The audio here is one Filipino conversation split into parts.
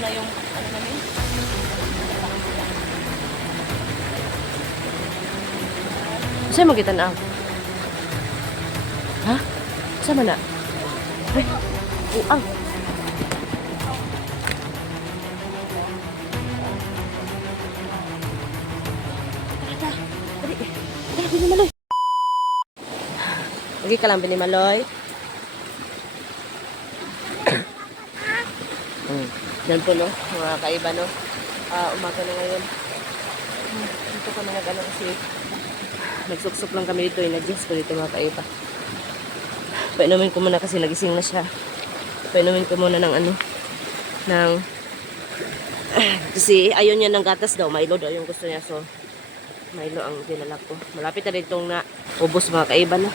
na yung ano namin. Saan mo kita na? Ha? Saan mo na? Ay, uang. Tara, Binimaloy. Lagi ka lang, Binimaloy. Yan po, no? Mga kaiba, no? Umaga na ngayon. Dito kami nag-ano kasi nagsuksok lang kami dito. Inadjust ko dito, mga kaiba. Painumin ko muna kasi nagising na siya. Painumin ko muna ng ano, ng kasi ayaw niya ng gatas daw. Milo daw yung gusto niya. So, Milo ang dinala ko. Malapit na ditong na ubos, mga kaiba, no?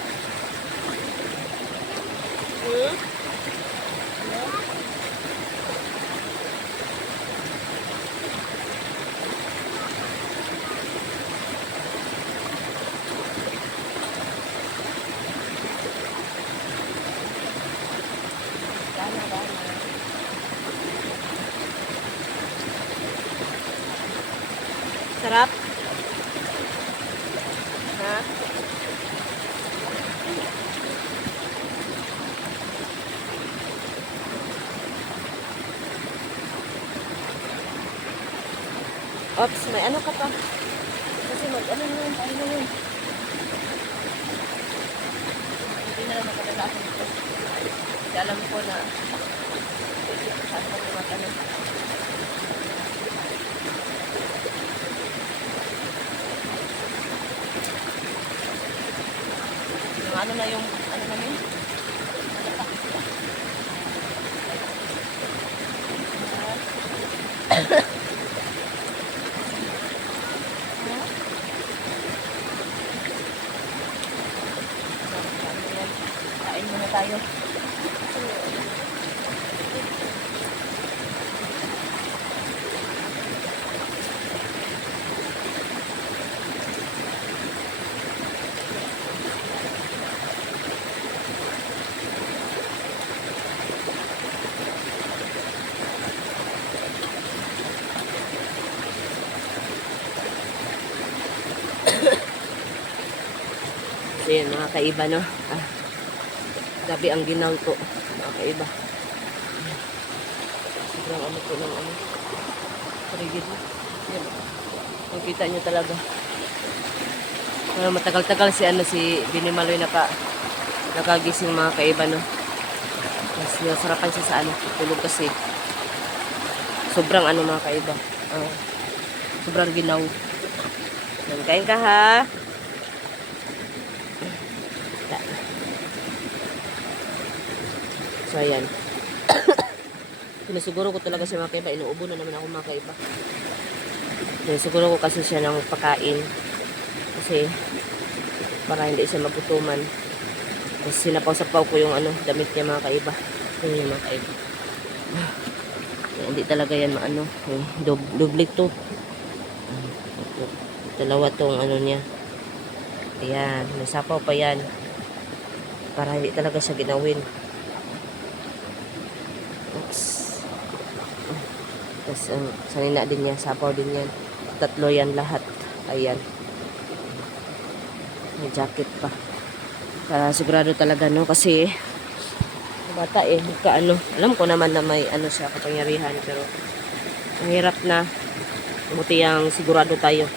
Sarap? Ha? Ops, may ano ka pa? Kasi ano yun, tayo na yun. Hindi na lang makadala ako nito. Kasi alam ko na saan ko ano. Yung ano na yung ano namin? Kain muna tayo. So yun, mga kaiba, no? Gabi ang ginaw ko, mga kaiba. Sobrang ano po ng ano. Parigid mo. Yan. Makikita nyo talaga. Matagal-tagal si Binimaloy nakagising, mga kaiba, no? Mas nasarapan siya sa ano. Tulog kasi. Sobrang ano, mga kaiba. Sobrang ginaw. Yan, kain ka, ha? So, ayan. Sinusiguro ko talaga siya, mga kaiba. Inuubo na naman ako, mga kaiba. Sinusiguro ko kasi siya ng pagkain. Kasi, para hindi siya magutuman. Tapos, sinapaw-sapaw ko yung ano, damit niya, mga kaiba. Yun yung mga kaiba. Hindi talaga yan maano. Dublik to. Dalawa tong ano niya. Ayan. Nasapaw pa yan. Para hindi talaga siya ginawin. Tapos sanina din yan, sapaw din yan. Tatlo yan lahat. Ayan. May jacket pa. Para sigurado talaga, no? Kasi bata ano. Alam ko naman na may ano siya, kapangyarihan. Pero ang hirap na. Buti yang sigurado tayo.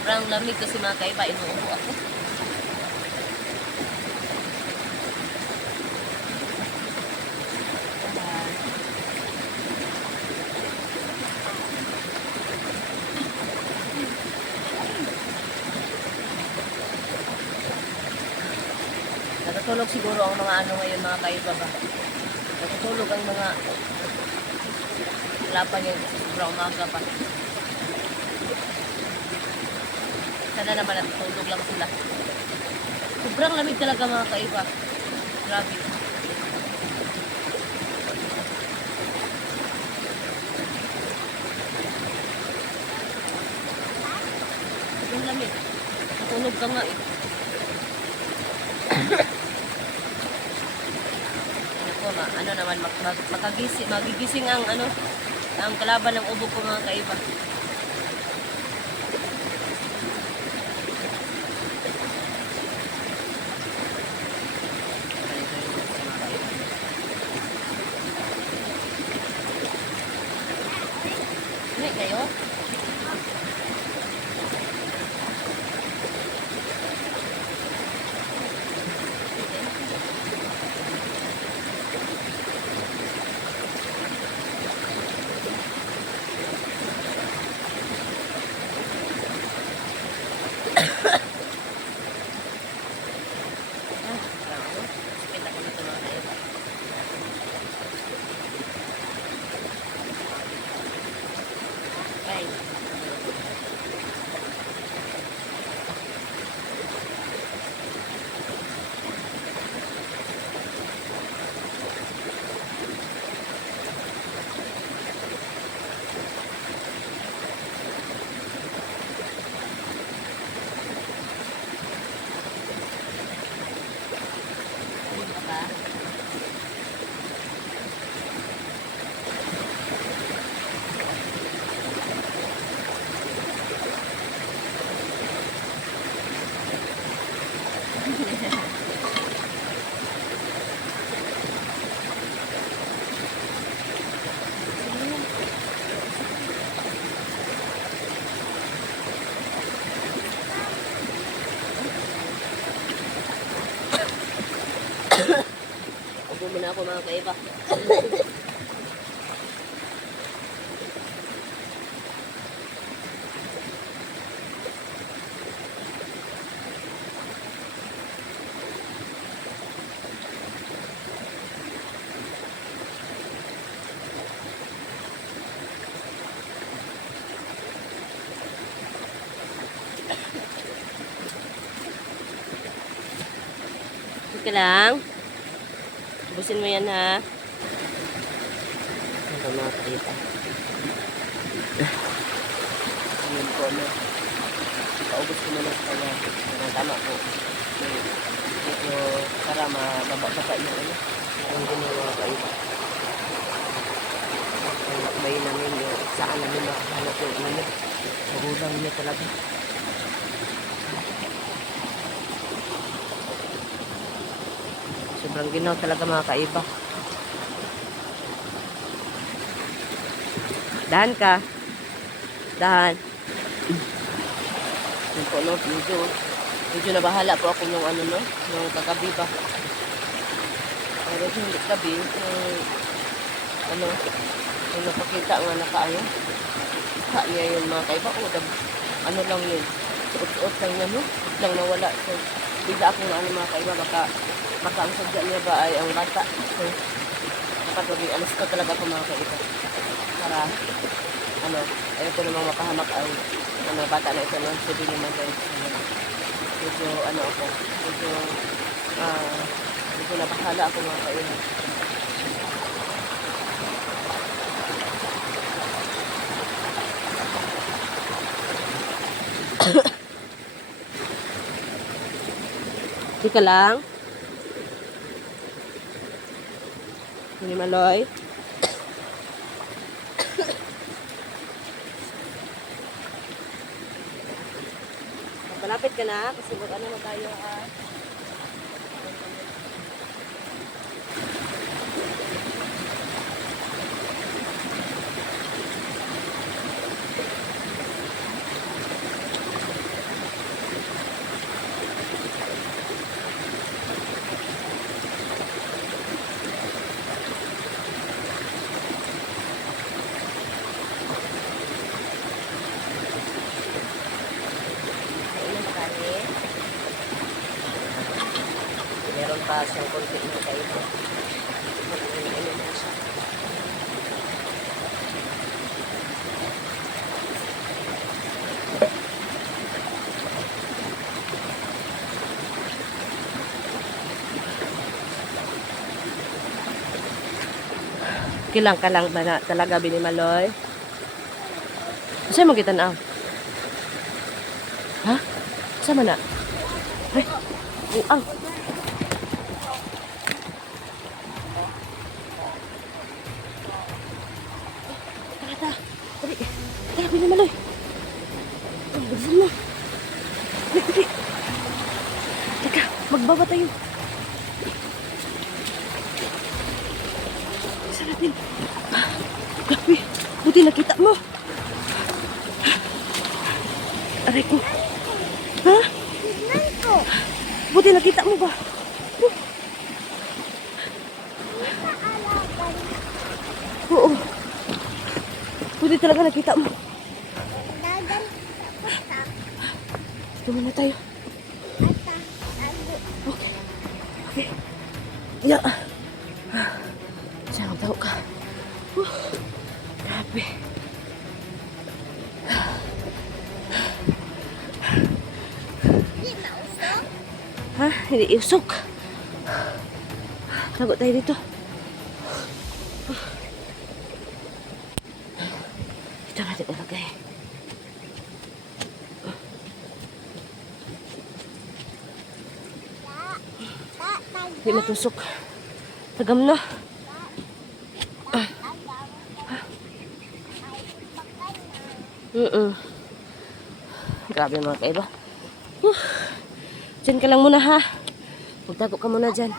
Sobrang lamig kasi, mga kaiba, inuubo ako. Natutulog siguro ang mga ano ngayon, mga kaiba ba. Natutulog ang mga Lapan yung sobrang umaga pa. Sana naman natutulog lang sila. Sobrang lamig talaga mga kaiba. Grabe. Sobrang lamig. Natulog ka nga eh. Ano naman magigising ang ang kalaban ng ubo ko mga kaiba. Hindi kayo? Upo muna ako mga kaiba. Okay lang. Ubusin mo yan ha. Ito mga kaiba. Ayun po na. Paubos ko muna sa kanya. Tama po. Dito para mababa yung yung ginawa mga kaiba. Ang lakbay namin yung saan namin makahanap yung namin. Magulang niya talaga. Sobrang ginaw talaga mga kaiba. Dahan ka. Dahan. Yung po no, medyo nabahala po ako nung nung kagabi ba. Pero hindi gabi, yung napakita nga nakaayo. Ha niya yun mga kaiba. Lang yun. Suot-suot lang yan, no? Lang nawala. So, bigla akong mga kaiba, baka ang sadya niya ba ay ang bata. So, kapag alas ko talaga ako mga kaiba. Para, ayaw ko namang makahamak ang bata na ito, no? Sabi naman guys, medyo, ako, medyo nabahala ako mga kaiba. Tika lang. Ini Maloy. Malapit ka na kasi na tayo meron pa siyang konti na kayo. Ano na siya. Kilang ka lang ba na talaga Binimaloy? Saan mo kita na? Ha? Saan mo na? Ay, ang. Tara. Tara, Binimaloy. Ang bilisan mo. Dali. Teka, magbaba tayo. Isa natin. Grabe, buti nakita mo. Aray ko. Ha? Buti nakita mo ba? Oo. Buti talaga nakita mo. Tumuna tayo. Okay. Okay. Ya. Saan daw ka? Grabe. Ha? Hindi usok. Tago tayo dito. Ito natin ilagay. Hindi matusok. Tagam na. Grabe mga kaiba. Diyan ka lang muna ha. Magtago ka muna dyan.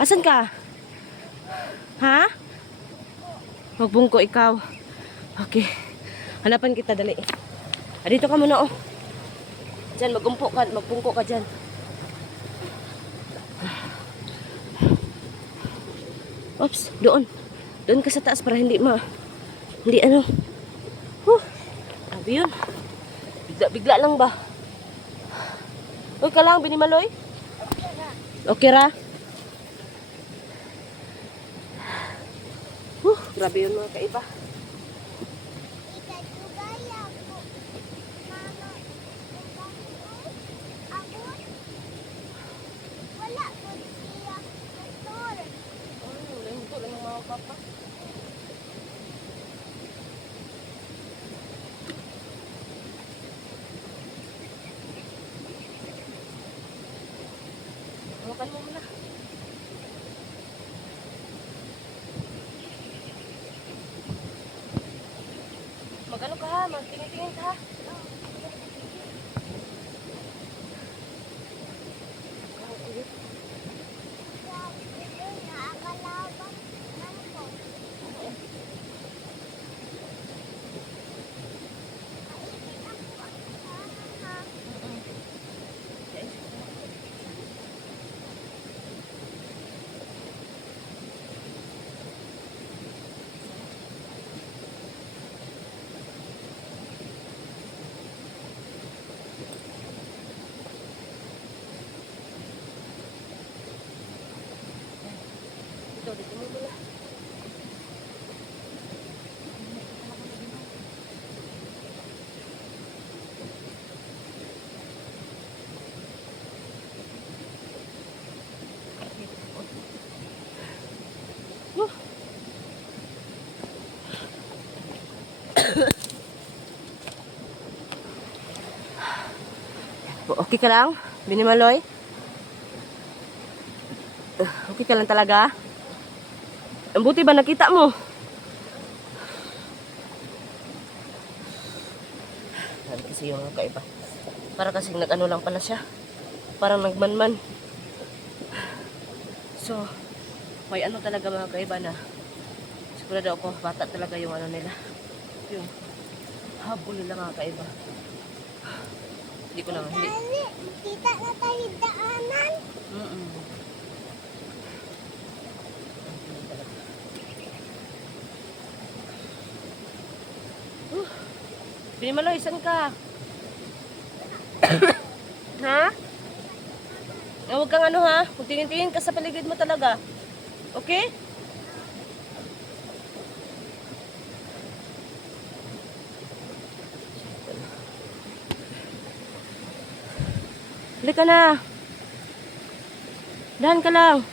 Asan ka? Ha? Magbungko ikaw. Okay. Hanapan kita dali. Dito ka muna oh. Diyan magbungko ka dyan. Oops, doon. Doon ka sa taas para hindi ano. Grabe yun. Bigla lang ba? Uy ka lang, Binimaloy? Okay ra? Grabe yun mga kaiba. Makan mo muna. Magano ka ha? Magtingin-tingin ka ha? Dito mo muna. Okay ka lang, Binimaloy? Okay ka lang talaga? Ang buti ba nakita mo? Sabi kasi yung mga kaiba. Para kasing nag-ano lang pala siya. Parang nagmanman. So, may ano talaga mga kaiba na sigurado ako, bata talaga yung ano nila. Yung habol nila mga kaiba. Hindi ko naman, hindi. Kita na tayo daanan. Binimaloy, saan ka? Ha? Huwag kang ano ha? Huwag tingin-tingin ka sa paligid mo talaga. Okay? Halika na. Dahan ka lang.